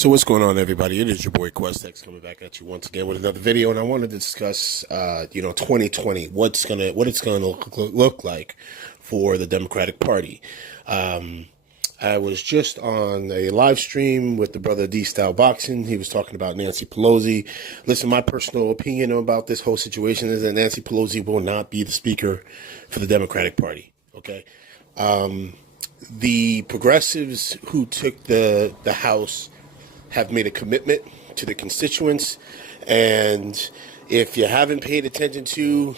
So what's going on, everybody? It is your boy Questex coming back at you once again with another video, and I wanted to discuss, 2020, what it's gonna look like for the Democratic Party. I was just on a live stream with the brother D Style Boxing. He was talking about Nancy Pelosi. Listen, my personal opinion about this whole situation is that Nancy Pelosi will not be the speaker for the Democratic Party. Okay. The progressives who took the House have made a commitment to the constituents, and if you haven't paid attention to,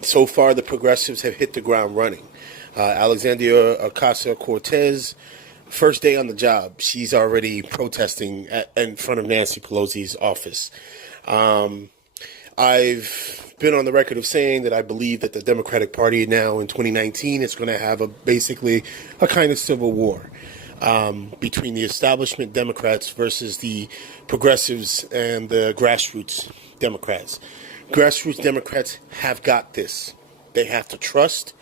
so far the progressives have hit the ground running. Alexandria Ocasio-Cortez, first day on the job, she's already protesting in front of Nancy Pelosi's office. I've been on the record of saying that I believe that the Democratic Party now in 2019 is going to have basically a kind of civil war between the establishment Democrats versus the progressives and the grassroots Democrats. Grassroots Democrats have got this. They have to trust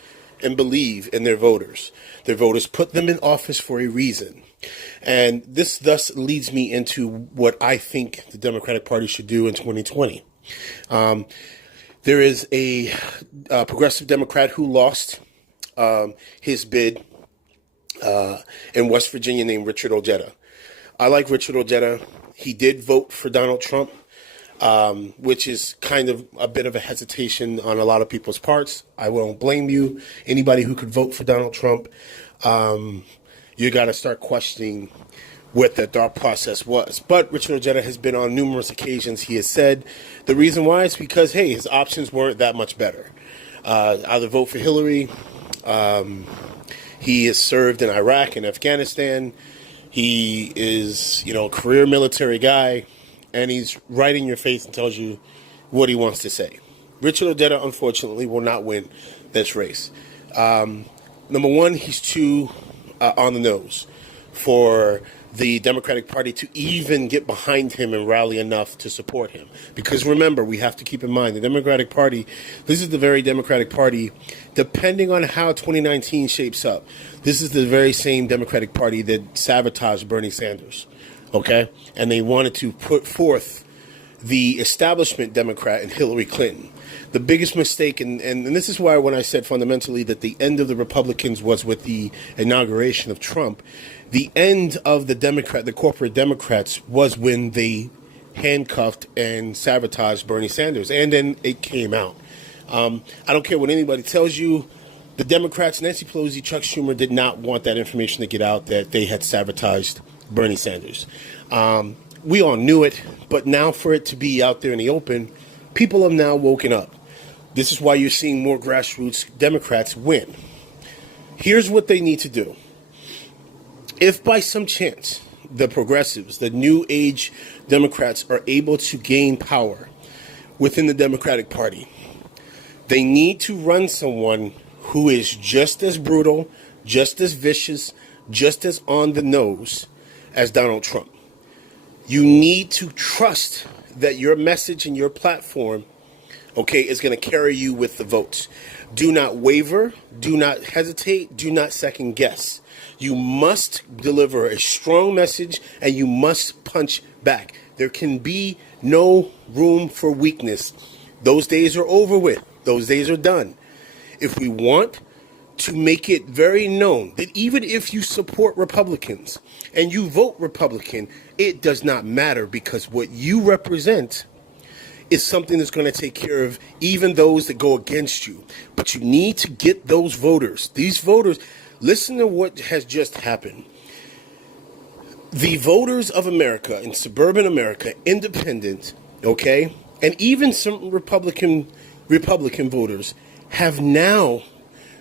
and believe in their voters. Their voters put them in office for a reason. And this thus leads me into what I think the Democratic Party should do in 2020. There is a progressive Democrat who lost his bid in West Virginia named Richard Ojeda. I like Richard Ojeda. He did vote for Donald Trump, which is kind of a bit of a hesitation on a lot of people's parts. I won't blame you. Anybody who could vote for Donald Trump, you got to start questioning what the thought process was. But Richard Ojeda has been on numerous occasions. He has said the reason why is because, hey, his options weren't that much better. Either vote for Hillary. He has served in Iraq and Afghanistan. He is, a career military guy, and he's right in your face and tells you what he wants to say. Richard Ojeda, unfortunately, will not win this race. Number one, he's too on the nose for the Democratic Party to even get behind him and rally enough to support him. Because remember, we have to keep in mind, the Democratic Party, this is the very Democratic Party, depending on how 2019 shapes up, this is the very same Democratic Party that sabotaged Bernie Sanders, okay? And they wanted to put forth the establishment Democrat and Hillary Clinton. The biggest mistake, and this is why when I said fundamentally that the end of the Republicans was with the inauguration of Trump, the end of the corporate Democrats was when they handcuffed and sabotaged Bernie Sanders, and then it came out. I don't care what anybody tells you. The Democrats, Nancy Pelosi, Chuck Schumer, did not want that information to get out that they had sabotaged Bernie Sanders. We all knew it, but now for it to be out there in the open, people have now woken up. This is why you're seeing more grassroots Democrats win. Here's what they need to do. If by some chance the progressives, the new age Democrats, are able to gain power within the Democratic Party, they need to run someone who is just as brutal, just as vicious, just as on the nose as Donald Trump. You need to trust that your message and your platform, is going to carry you with the votes. Do not waver. Do not hesitate. Do not second guess. You must deliver a strong message, and you must punch back. There can be no room for weakness. Those days are over with. Those days are done. If we want to make it very known that even if you support Republicans and you vote Republican, it does not matter, because what you represent is something that's going to take care of even those that go against you. But you need to get those voters. These voters, listen to what has just happened. The voters of America, in suburban America, independent, and even some Republican voters have now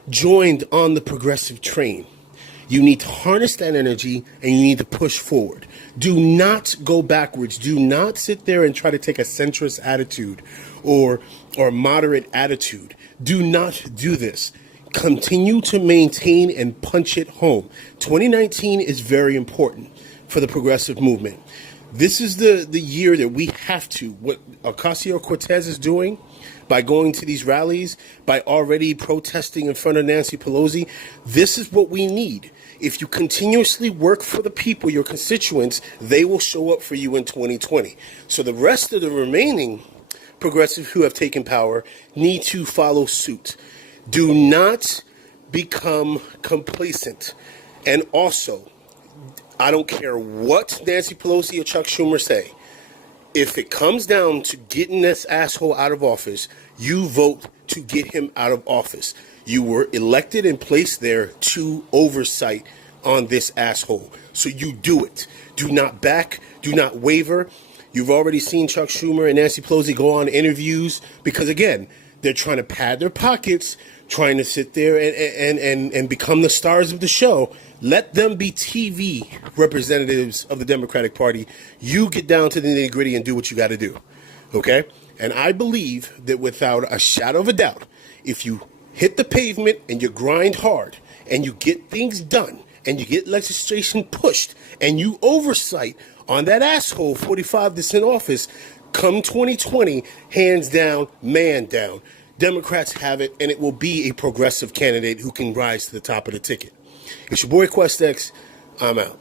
joined on the progressive train. You need to harness that energy, and you need to push forward. Do not go backwards. Do not sit there and try to take a centrist attitude or moderate attitude. Do not do this. Continue to maintain and punch it home. 2019 is very important for the progressive movement. This is the year that we have to, what Ocasio-Cortez is doing by going to these rallies, by already protesting in front of Nancy Pelosi, this is what we need. If you continuously work for the people, your constituents, they will show up for you in 2020. So the rest of the remaining progressives who have taken power need to follow suit. Do not become complacent. And also, I don't care what Nancy Pelosi or Chuck Schumer say. If it comes down to getting this asshole out of office, you vote to get him out of office. You were elected and placed there to oversight on this asshole. So you do it. Do not back. Do not waver. You've already seen Chuck Schumer and Nancy Pelosi go on interviews because, again, they're trying to pad their pockets, trying to sit there and become the stars of the show. Let them be TV representatives of the Democratic Party. You get down to the nitty gritty and do what you got to do. Okay? And I believe that without a shadow of a doubt, if you hit the pavement and you grind hard and you get things done and you get legislation pushed and you oversight on that asshole 45 that's in office, come 2020, hands down, man down. Democrats have it, and it will be a progressive candidate who can rise to the top of the ticket. It's your boy QuestX. I'm out.